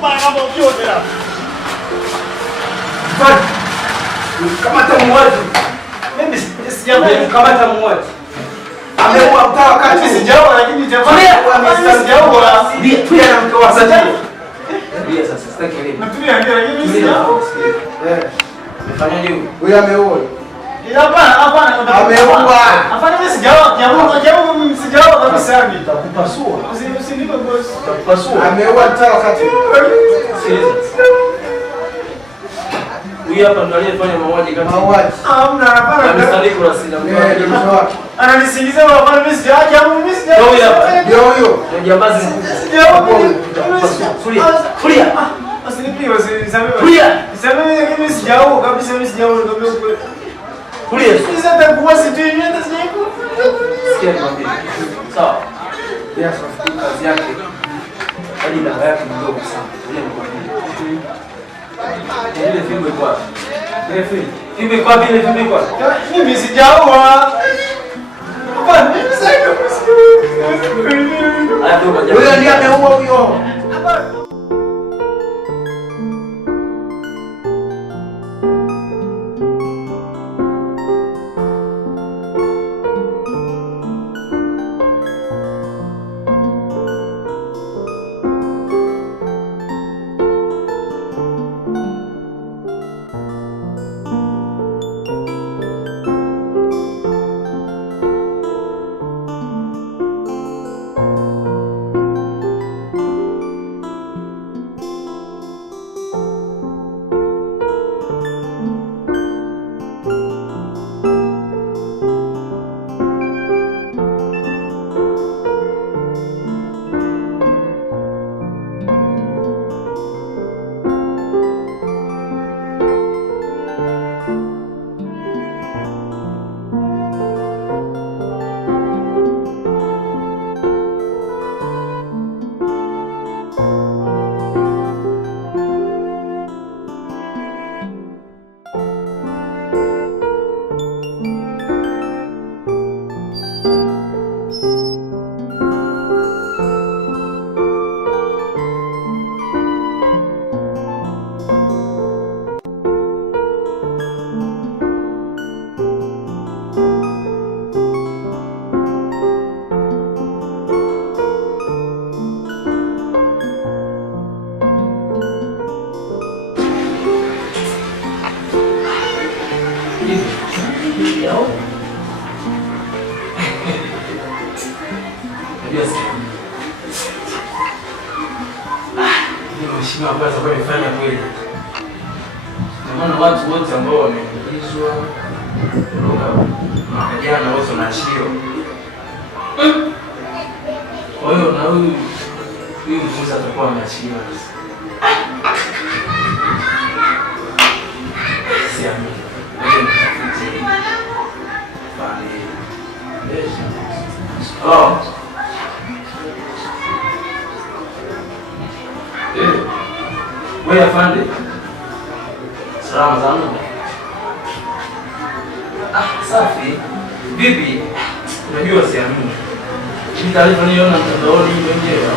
mambo yote hapa. Kamata muuaji. Mimi sijaona Kamata muuaji. Ameua mtaa wakati sijaona lakini sijaona. Pia na mke wa Sajani. Ndio sasa sitaki nini. Natulia ndio lakini sijaona. Mfanya nini? Huyu ameua. Hapana. Ameua. Hapana mimi sijaona. Jamu sijaona kabisa mimi. Takupasua. Usinipe boss. Takupasua. Ameua mtaa wakati. Huyu hapa ndo aliyefanya mauaji kati. Mauaji. Hamna, hapana. Amestaliku rasida. Ndio mtoto wake. Ananisingiza hapana mimi sijaja, mimi sijaja. Huyu hapa. Ndio huyo. Ndio jambazi mkubwa. Sijaona. Tulia. Tulia. Usinipe usinisamehe. Tulia. Nisamehe mimi sijaona kabisa, mimi sijaona kabisa kweli. Tulia. Sisi hata kuwa sitini hata sijaiko. Sikia nikwambie. Sawa. Yes, kazi yake. Hadi dawa yake mdogo sana. Ile nikwambie. Ile fimbo iko wapi? Ile fimbo iko wapi? Ile fimbo iko wapi? Mimi sijaua. Hapana, mimi sijaua. Huyo ndiye ameua huyo. Mheshimiwa kwanza kwa mfanya kweli. Naona watu wote ambao wameingizwa kutoka jana wote na shio. Kwa hiyo na huyu mfunza atakuwa ameachiliwa. Siamini. Oh. Wewe afande. Salama sana. Safi. Vipi? Unajua siamini. Hii taarifa niliona mtandaoni mwenyewe.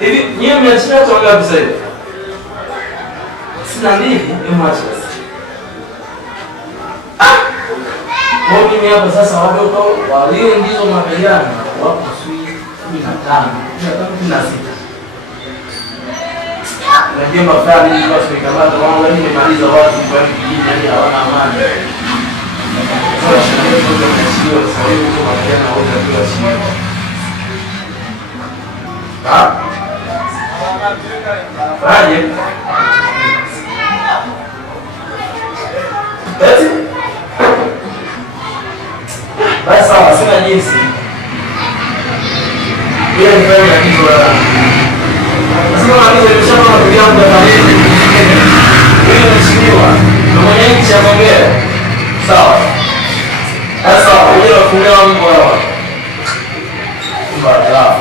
Hivi nyie mmeachia watu wangapi sasa hivi? Sina mbili, mwache basi. Kwa mimi hapa sasa watoto walioingizwa mapigano wako 15, 16. Najua mafani ni watu nikamata wangu mimi nimemaliza watu kwa kijiji hadi hawana amani. Sasa shida ndio tunashiwa sasa hivi kwa mapigano wote kwa chini. Aje. Basi sawa, sina jinsi. Ile ni fanya kitu la. Nasema mimi nimeshapa ndugu yangu na mimi. Wewe mheshimiwa, na mwenye nchi amongea. Sawa. Sasa uje kufunga mambo hapa. Mbaya.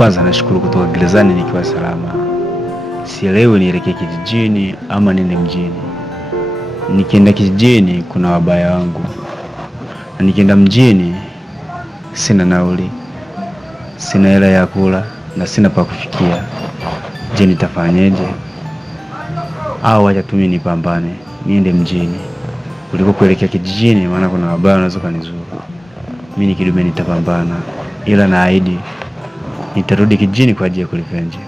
Kwanza nashukuru kutoka gerezani nikiwa salama. Sielewi nielekee kijijini ama niende mjini. Nikienda kijijini kuna wabaya wangu, na nikienda mjini sina nauli, sina hela ya kula na sina pa kufikia. Je, nitafanyeje? Au acha tu mimi nipambane niende mjini kuliko kuelekea kijijini, maana kuna wabaya wanaweza kunizuru. Mimi nikidume nitapambana, ila naahidi nitarudi kijijini kwa ajili ya kulivenge.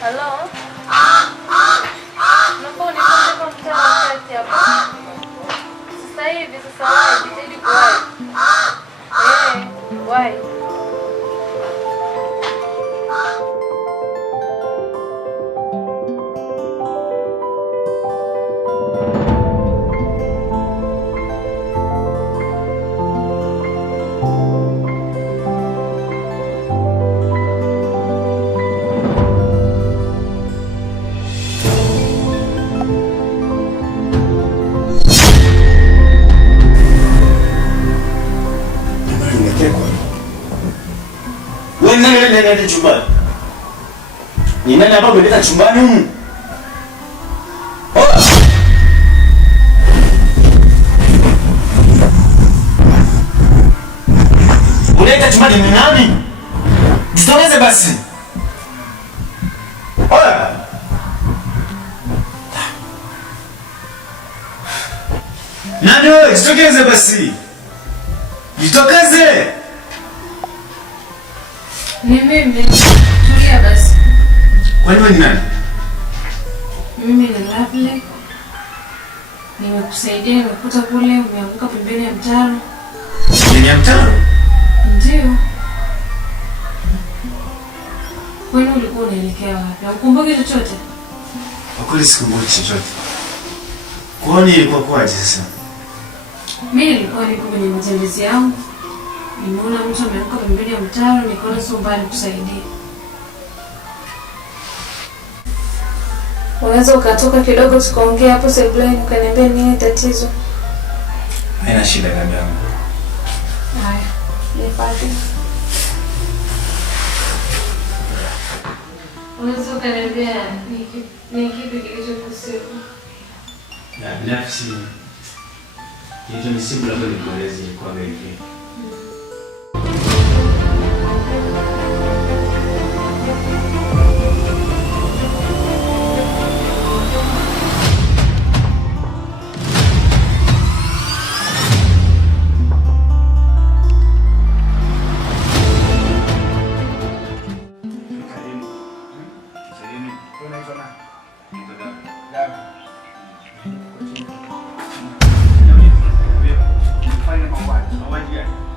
Halo? Naomba unipate kwa mtaa wakati hapa. Sasa hivi, jitahidi kuwahi. Wahi. Nani chumbani? Ni nani hapa umeleta chumbani humu? Unaleta chumbani ni nani? Jitokeze basi. Oya. Nani wewe? Jitokeze basi. Jitokeze. Ni mimi. Tulia basi. Kwani wewe ni nani? Mimi ni Lovely. Nimekusaidia, nimekuta kule umeanguka pembeni ya mtaro. Pembeni ya mtaro? Ndio. Ndio. Wewe ulikuwa unaelekea wapi? Haukumbuki chochote? Kwa kweli sikumbuki chochote. Kwani ilikuwa kwaje sasa? Mimi nilikuwa niko kwenye matembezi yangu. Nimeona mtu ameanguka pembeni ya mtaro, nikaona sio mbali kusaidia. Unaweza ukatoka kidogo tukaongea hapo sebuleni ukaniambia nini tatizo? Haina shida dada yangu. Haya, nipate. Unaweza ukaniambia ni kipi kilichokusibu? Na binafsi kilichonisibu labda nikueleze kwa hivi.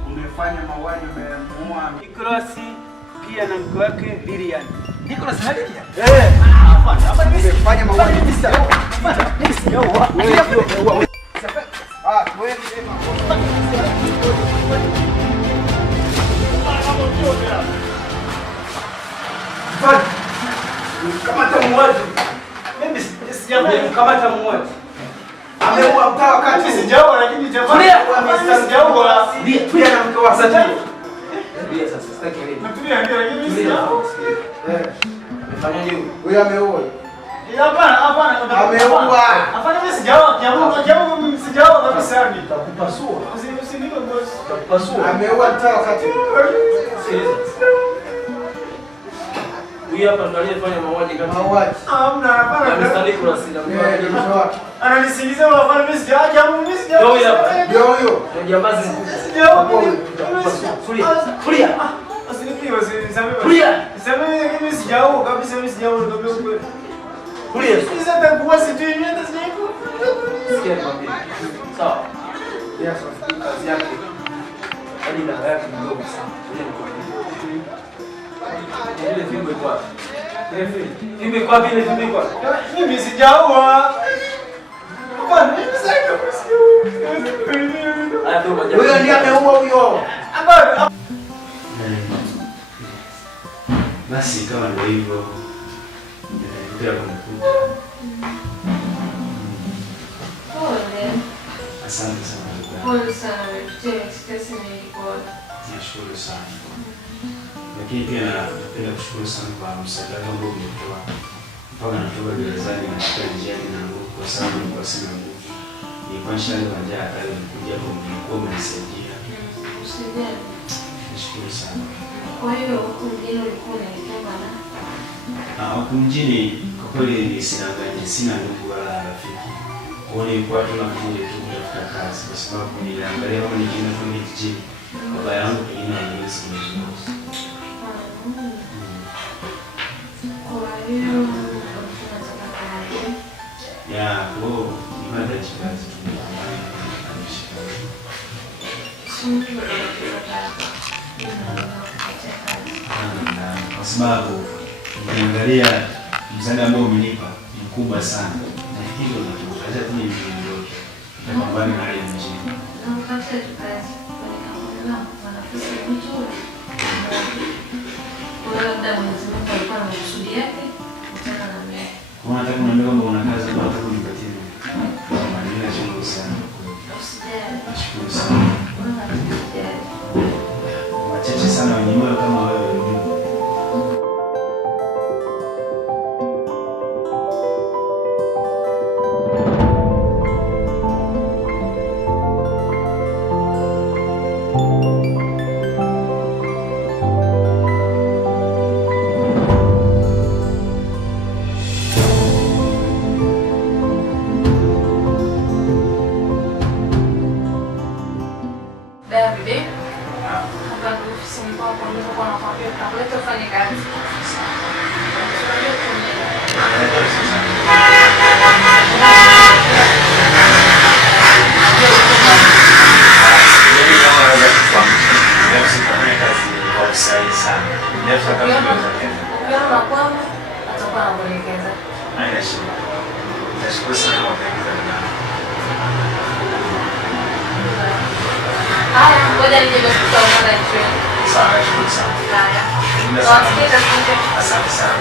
Umefanya mauaji, umemuua Nicholas pia na mke wake Lilian. Nicholas na Lilian? Hapa Umefanya mauaji. mimi sijaua. Wewe kamata muuaji. Mimi sijakamata muuaji. ameua mtaa wakati Sijaua lakini jamani sijaua. pia na mke wake. Tulia sasa, sitaki kelele. Natulia lakini sijaua. Umefanyaje huyo? Huyo ameua. Hapana. Ameua. Hapana mimi sijaua. Jamaa mimi sijaua kabisa mimi. Utakupasua. Usinipe boss. Utakupasua. Ameua mtaa wakati. Huyu hapa ndo aliyefanya mauaji kati. Mauaji. Hamna, hapana. Mr. Nicholas na Ndio mke wake. Ananisingiza unafanya mimi sijaua. Jamaa mimi sijaua. Ndio hapa. Ndio huyo. Ni jambazi mkubwa. Sijaua mimi. Tulia. Tulia. Usinipiwe, usinisamee. Tulia. Nisamee mimi sijaua kabisa, mimi sijaua ndio ukweli. Tulia. Sasa nitakuwa sijui mimi hata sijaua. Sikia nikwambie. Sawa. Yes, kazi yake. Hadi na yake mdogo sana. Ngoja nikwambie. Ile fimbo iko wapi? Ile fimbo iko wapi? Ile fimbo iko wapi? Mimi sijaua. Hapana, mimi sijaua. Haya ndio majabu. Huyo ndiye ameua huyo. Hapana. Basi kama ndio hivyo. Ndio kumkuta. Pole. Asante sana. Pole sana. Express nilikuwa. Nashukuru sana. Lakini pia napenda kushukuru sana kwa msaada ambao umetoa. Mpaka natoka gerezani na kutoka njiani na nguvu kwa sababu nilikuwa sina nguvu. Nilikuwa nishali kwa njia kali nilikuja kwa mlikuwa umenisaidia. Usijali. Nashukuru sana. Kwa hiyo huko mjini ulikuwa unaelekea bana? Huku mjini kwa kweli sina ndugu wala rafiki. Kwa hiyo nilikuwa tu nakuja tu kutafuta kazi kwa sababu niliangalia kama nikienda kule kijijini. Baba yangu pengine hawezi kunizungumza. Kwa hiyo unataka kazi? Ya, kwa hiyo nimepata kazi tu. Kwa sababu ukiangalia msaada ambao umenipa ni mkubwa sana. Nafikiri unatosha tu ni milioni. Napambana na hali ya mjini. Kwa nataka kuniambia kwamba una kazi ambayo unataka kunipatia. Maneno yangu sana. Nashukuru sana. Wachache sana wenye moyo kama wewe. kuelekeza. Haina shida. Nashukuru sana kwa kuelekeza. Haya, ngoja nije kukuona na jioni. Sawa, nashukuru sana. Haya. Wasikiza kitu. Asante sana.